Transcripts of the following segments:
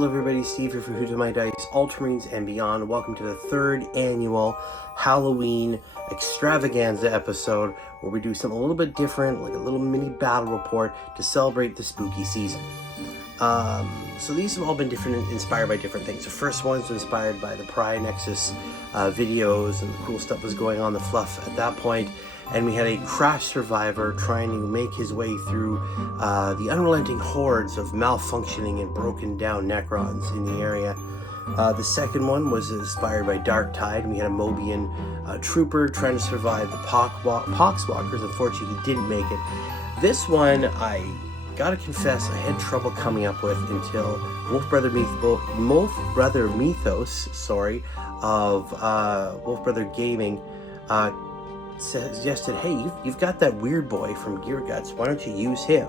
Hello everybody, Steve here for Who To My Dice, Ultramarines and Beyond. Welcome to the third annual Halloween extravaganza episode where we do something a little bit different, like a little mini battle report to celebrate the spooky season. So these have all been inspired by different things. The first one's inspired by the Pariah Nexus videos and the cool stuff was going on, the fluff at that point. And we had a crash survivor trying to make his way through the unrelenting hordes of malfunctioning and broken down Necrons in the area. The second one was inspired by Dark Tide, and we had a Mobian trooper trying to survive the Poxwalkers. Unfortunately, he didn't make it. This one, I gotta confess, I had trouble coming up with until Wolf Brother Mythos, of Wolf Brother Gaming, suggested, hey, you've got that Weirdboy from Gear Guts, why don't you use him?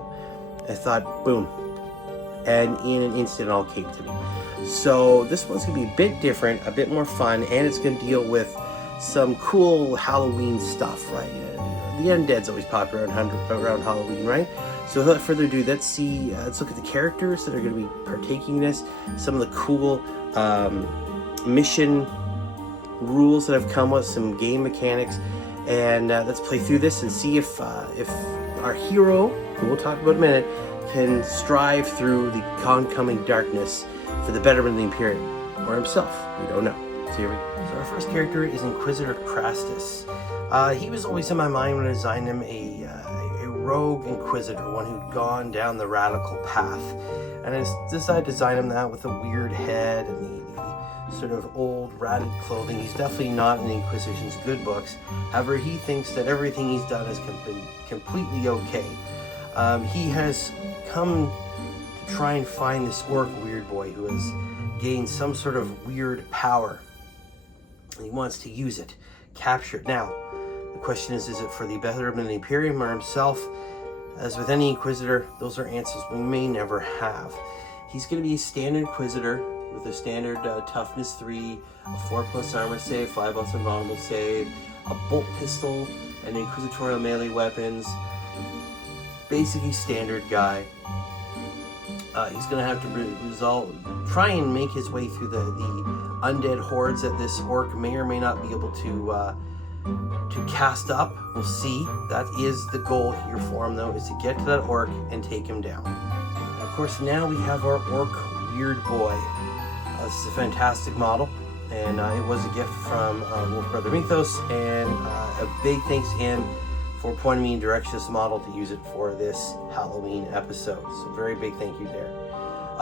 I thought, boom, and in an instant it all came to me. So this one's gonna be a bit different, a bit more fun, and it's gonna deal with some cool Halloween stuff, right? The undead's always popular around Halloween, right? So without further ado, let's look at the characters that are going to be partaking in this, some of the cool mission rules that have come with, some game mechanics, and let's play through this and see if our hero, who we'll talk about in a minute, can strive through the oncoming darkness for the betterment of the Imperium, or himself. We don't know. So here we go. So our first character is Inquisitor Crasstus. He was always in my mind when I designed him a rogue Inquisitor, one who'd gone down the radical path. And I decided to design him that with a weird head and the sort of old ratted clothing. He's definitely not in the Inquisition's good books. However, he thinks that everything he's done has been completely okay. He has come to try and find this Ork Weirdboy who has gained some sort of weird power. And he wants to use it, capture it. Now, the question is it for the betterment of the Imperium or himself? As with any Inquisitor, those are answers we may never have. He's going to be a standard Inquisitor with a standard toughness 3, a 4+ armor save, 5+ invulnerable save, a bolt pistol, and inquisitorial melee weapons. Basically standard guy. He's going to have to try and make his way through the undead hordes that this orc may or may not be able to cast up. We'll see. That is the goal here for him, though, is to get to that orc and take him down. And of course, now we have our Ork Weirdboy. This is a fantastic model, and it was a gift from Wolf Brother Mythos, and a big thanks to him for pointing me in direction this model to use it for this Halloween episode. So very big thank you there.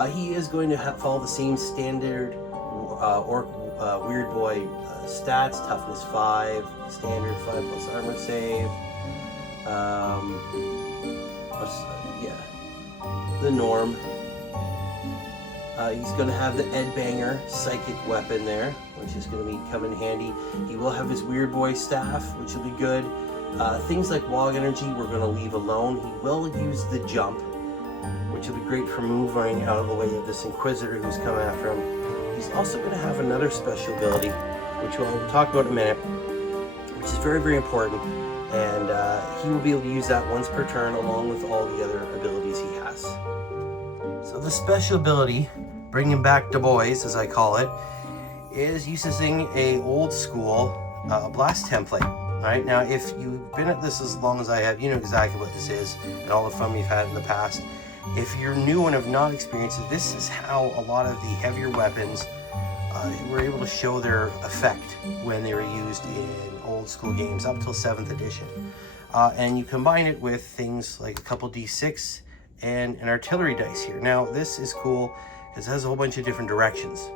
He is going to follow the same standard Ork Weirdboy stats, toughness 5, standard 5+ armor save, the norm. He's going to have the Edbanger psychic weapon there, which is going to come in handy. He will have his Weirdboy staff, which will be good. Things like Wog Energy we're going to leave alone. He will use the jump, which will be great for moving out of the way of this Inquisitor who's coming after him. He's also going to have another special ability, which we'll talk about in a minute, which is very, very important, and he will be able to use that once per turn along with all the other abilities he has. So the special ability, bringing back the boys as I call it, is using a old school blast template. All right, now if you've been at this as long as I have, you know exactly what this is and all the fun we've had in the past. If you're new and have not experienced it, this is how a lot of the heavier weapons were able to show their effect when they were used in old school games up till 7th edition. And you combine it with things like a couple D6 and an artillery dice here. Now this is cool because it has a whole bunch of different directions.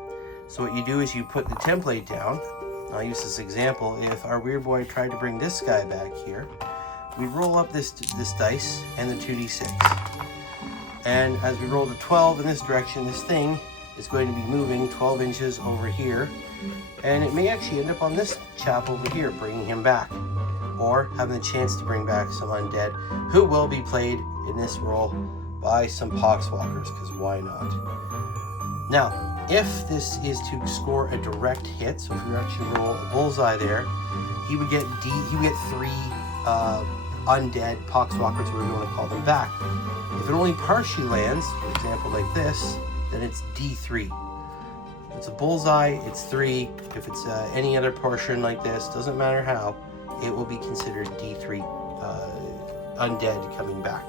So what you do is you put the template down. I'll use this example. If our Weirdboy tried to bring this guy back here, we roll up this dice and the 2d6. And as we roll the 12 in this direction, this thing is going to be moving 12 inches over here, and it may actually end up on this chap over here, bringing him back, or having the chance to bring back some undead who will be played in this role by some Poxwalkers, because why not? Now, if this is to score a direct hit, so if you actually roll a bullseye there, he would get 3 undead Poxwalkers, whatever you want to call them, back. If it only partially lands, for example like this, then it's D3. If it's a bullseye, it's 3. If it's any other portion like this, doesn't matter how, it will be considered D3 undead coming back.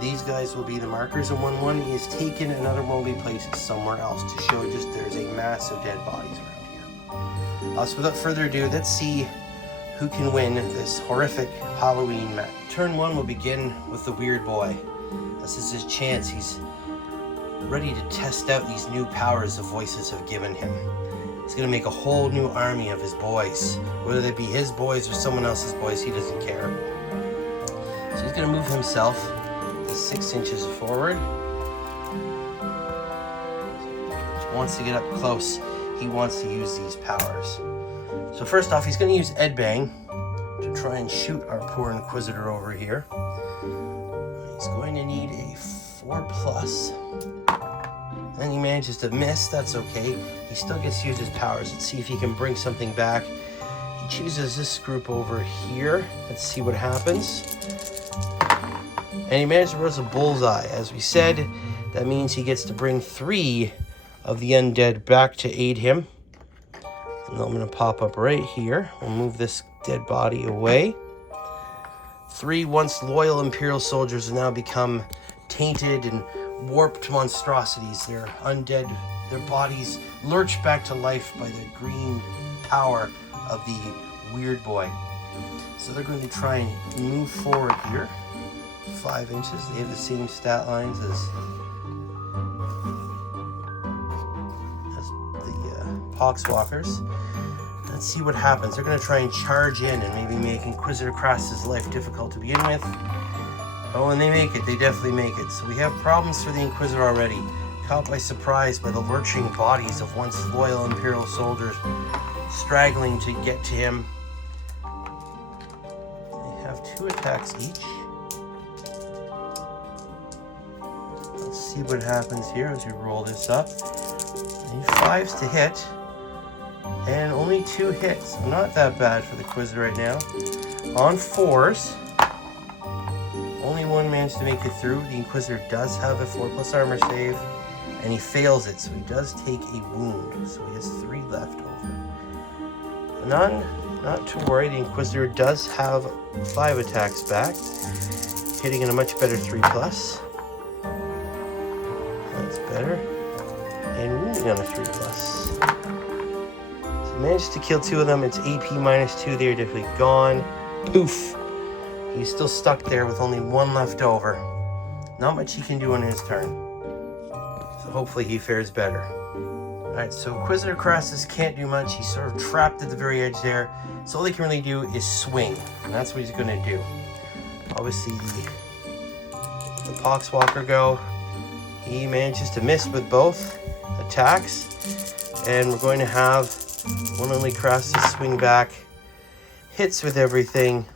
These guys will be the markers, and when one is taken, another one will be placed somewhere else to show just there's a mass of dead bodies around here. So without further ado, let's see who can win this horrific Halloween match. Turn 1 will begin with the Weird Boy. This is his chance. He's ready to test out these new powers the voices have given him. He's going to make a whole new army of his boys. Whether they be his boys or someone else's boys, he doesn't care. So he's going to move himself 6 inches forward. He wants to get up close. He wants to use these powers. So first off, he's going to use Edbang to try and shoot our poor Inquisitor over here. He's going to need a 4+. And he manages to miss. That's okay. He still gets to use his powers. Let's see if he can bring something back. He chooses this group over here. Let's see what happens. And he managed to roast a bullseye. As we said, that means he gets to bring 3 of the undead back to aid him. And I'm going to pop up right here. We'll move this dead body away. 3 once loyal Imperial soldiers have now become tainted and warped monstrosities. They're undead. Their bodies lurch back to life by the green power of the Weird Boy. So they're going to try and move forward here. 5 inches. They have the same stat lines as the Poxwalkers. Let's see what happens. They're going to try and charge in and maybe make Inquisitor Crasstus' life difficult to begin with. Oh, and they make it. They definitely make it. So we have problems for the Inquisitor already. Caught by surprise by the lurching bodies of once loyal Imperial soldiers straggling to get to him. They have 2 attacks each. Let's see what happens here as we roll this up. Need 5s to hit. And only 2 hits. Not that bad for the Inquisitor right now. On 4s. Only 1 managed to make it through. The Inquisitor does have a 4+ armor save. And he fails it, so he does take a wound. So he has 3 left over. Not to worry, the Inquisitor does have 5 attacks back. Hitting in a much better 3+. That's better. And wounding on a 3+. So managed to kill 2 of them. It's AP -2. They're definitely gone. Poof. He's still stuck there with only 1 left over. Not much he can do on his turn. So hopefully he fares better. Alright, so Inquisitor Crasstus can't do much. He's sort of trapped at the very edge there. So all he can really do is swing. And that's what he's going to do. Obviously, the Poxwalker go. He manages to miss with both attacks. And we're going to have one only Crasstus swing back. Hits with everything.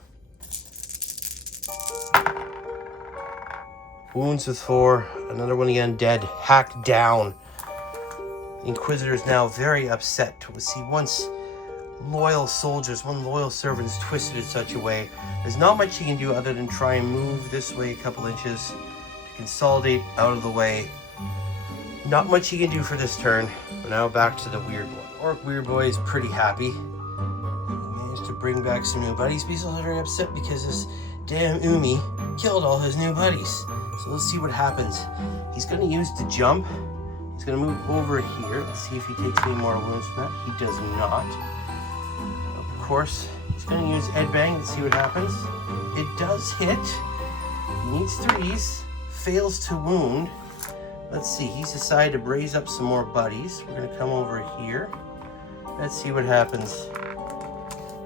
Wounds with 4. Another one of the undead hacked down. The Inquisitor is now very upset to see once loyal soldiers, one loyal servants twisted in such a way. There's not much he can do other than try and move this way a couple inches to consolidate out of the way. Not much he can do for this turn. But now back to the Weird Boy. Ork Weirdboy is pretty happy. He managed to bring back some new buddies, but he's also very upset because this damn Umi killed all his new buddies. So let's see what happens. He's going to use the jump. He's going to move over here. Let's see if he takes any more wounds from that. He does not. Of course, he's going to use Edbang. Let's see what happens. It does hit. He needs 3s. Fails to wound. Let's see. He's decided to raise up some more buddies. We're going to come over here. Let's see what happens.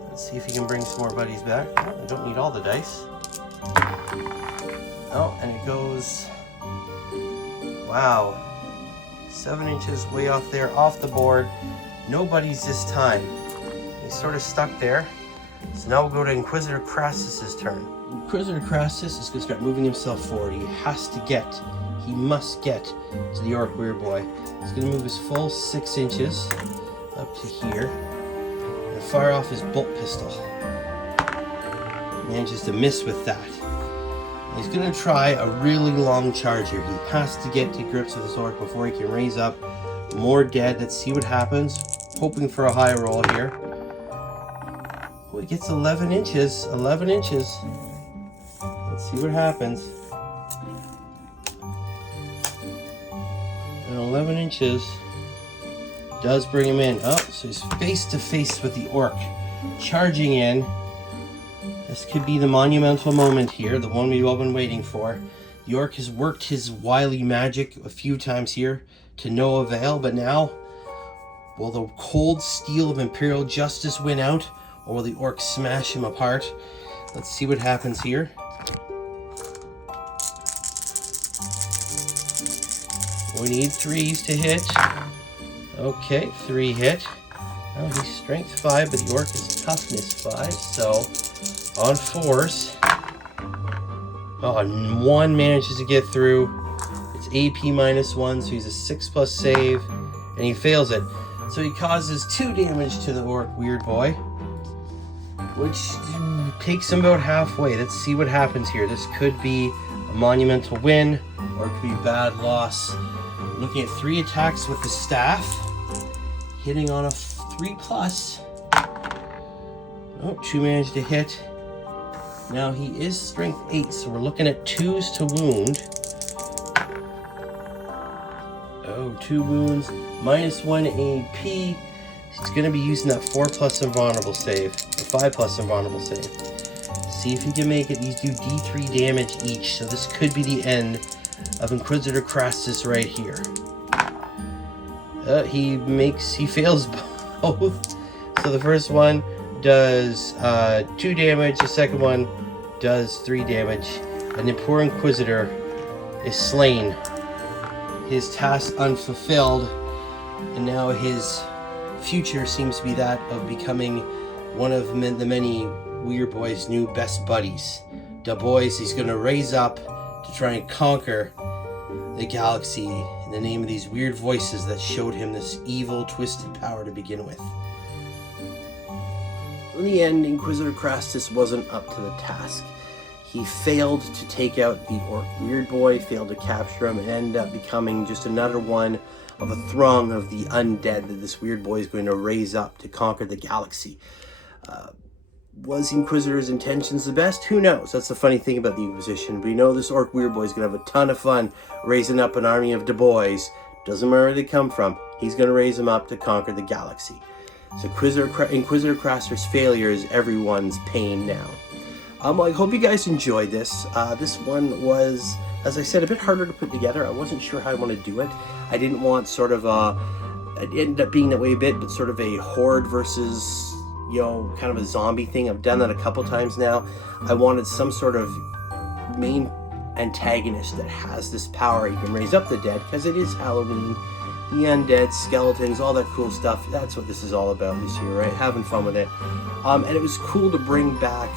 Let's see if he can bring some more buddies back. Oh, I don't need all the dice. Oh, and it goes, wow, 7 inches way off there, off the board. No buddies this time. He's sort of stuck there. So now we'll go to Inquisitor Crasstus' turn. Inquisitor Crasstus is going to start moving himself forward. He must get to the Ork Weirdboy. He's going to move his full 6 inches up to here and fire off his bolt pistol. Manages to miss with that. He's going to try a really long charge here. He has to get to grips with this orc before he can raise up more dead. Let's see what happens. Hoping for a high roll here. Oh, he gets 11 inches. 11 inches. Let's see what happens. And 11 inches does bring him in. Oh, so he's face to face with the orc. Charging in. This could be the monumental moment here, the one we've all been waiting for. The orc has worked his wily magic a few times here to no avail, but now, will the cold steel of Imperial justice win out, or will the orc smash him apart? Let's see what happens here. We need 3s to hit. Okay, 3 hit. Oh, he's strength 5, but the orc is toughness 5, so on 4s. Oh, and 1 manages to get through. It's AP -1, so he's a 6+ save, and he fails it. So he causes 2 damage to the Ork Weirdboy, which takes him about halfway. Let's see what happens here. This could be a monumental win, or it could be a bad loss. Looking at 3 attacks with the staff, hitting on a 3+. Oh, 2 managed to hit. Now he is strength 8, so we're looking at 2s to wound. Oh, 2 wounds, -1 AP. He's going to be using that 4+ invulnerable save, or 5+ invulnerable save. See if he can make it. These do D3 damage each, so this could be the end of Inquisitor Crasstus right here. He fails both. So the first one does 2 damage, the second one does 3 damage, and the poor Inquisitor is slain. His task unfulfilled, and now his future seems to be that of becoming one of the many Weirdboy's new best buddies. The boys he's going to raise up to try and conquer the galaxy in the name of these weird voices that showed him this evil, twisted power to begin with. In the end, Inquisitor Crasstus wasn't up to the task. He failed to take out the Ork Weirdboy, failed to capture him, and ended up becoming just another one of a throng of the undead that this Weirdboy is going to raise up to conquer the galaxy. Was Inquisitor's intentions the best? Who knows? That's the funny thing about the Inquisition. We know this Ork Weirdboy is going to have a ton of fun raising up an army of boys. Doesn't matter where they come from. He's going to raise them up to conquer the galaxy. So Inquisitor Crasstus' failure is everyone's pain now. I hope you guys enjoyed this. This one was, as I said, a bit harder to put together. I wasn't sure how I want to do it. I didn't want sort of it ended up being that way a bit, but sort of a horde versus, kind of a zombie thing. I've done that a couple times now. I wanted some sort of main antagonist that has this power. He can raise up the dead, because it is Halloween. The undead, skeletons, all that cool stuff. That's what this is all about this year, right? Having fun with it. And it was cool to bring back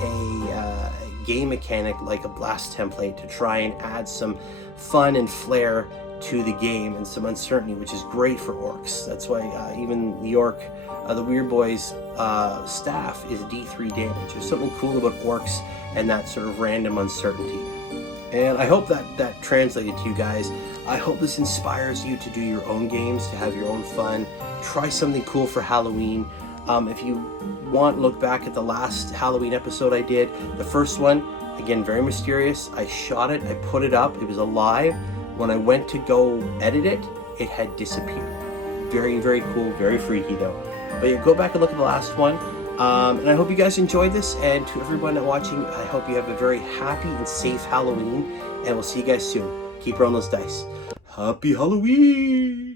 a game mechanic like a blast template to try and add some fun and flair to the game and some uncertainty, which is great for orcs. That's why even the Weirdboy's staff is D3 damage. There's something cool about orcs and that sort of random uncertainty. And I hope that translated to you guys. I hope this inspires you to do your own games, to have your own fun. Try something cool for Halloween. If you want, look back at the last Halloween episode I did. The first one, again, very mysterious. I shot it, I put it up, it was alive. When I went to go edit it, it had disappeared. Very, very cool, very freaky though. But yeah, go back and look at the last one. And I hope you guys enjoyed this, and to everyone watching, I hope you have a very happy and safe Halloween, and we'll see you guys soon. Keep rolling those dice. Happy Halloween!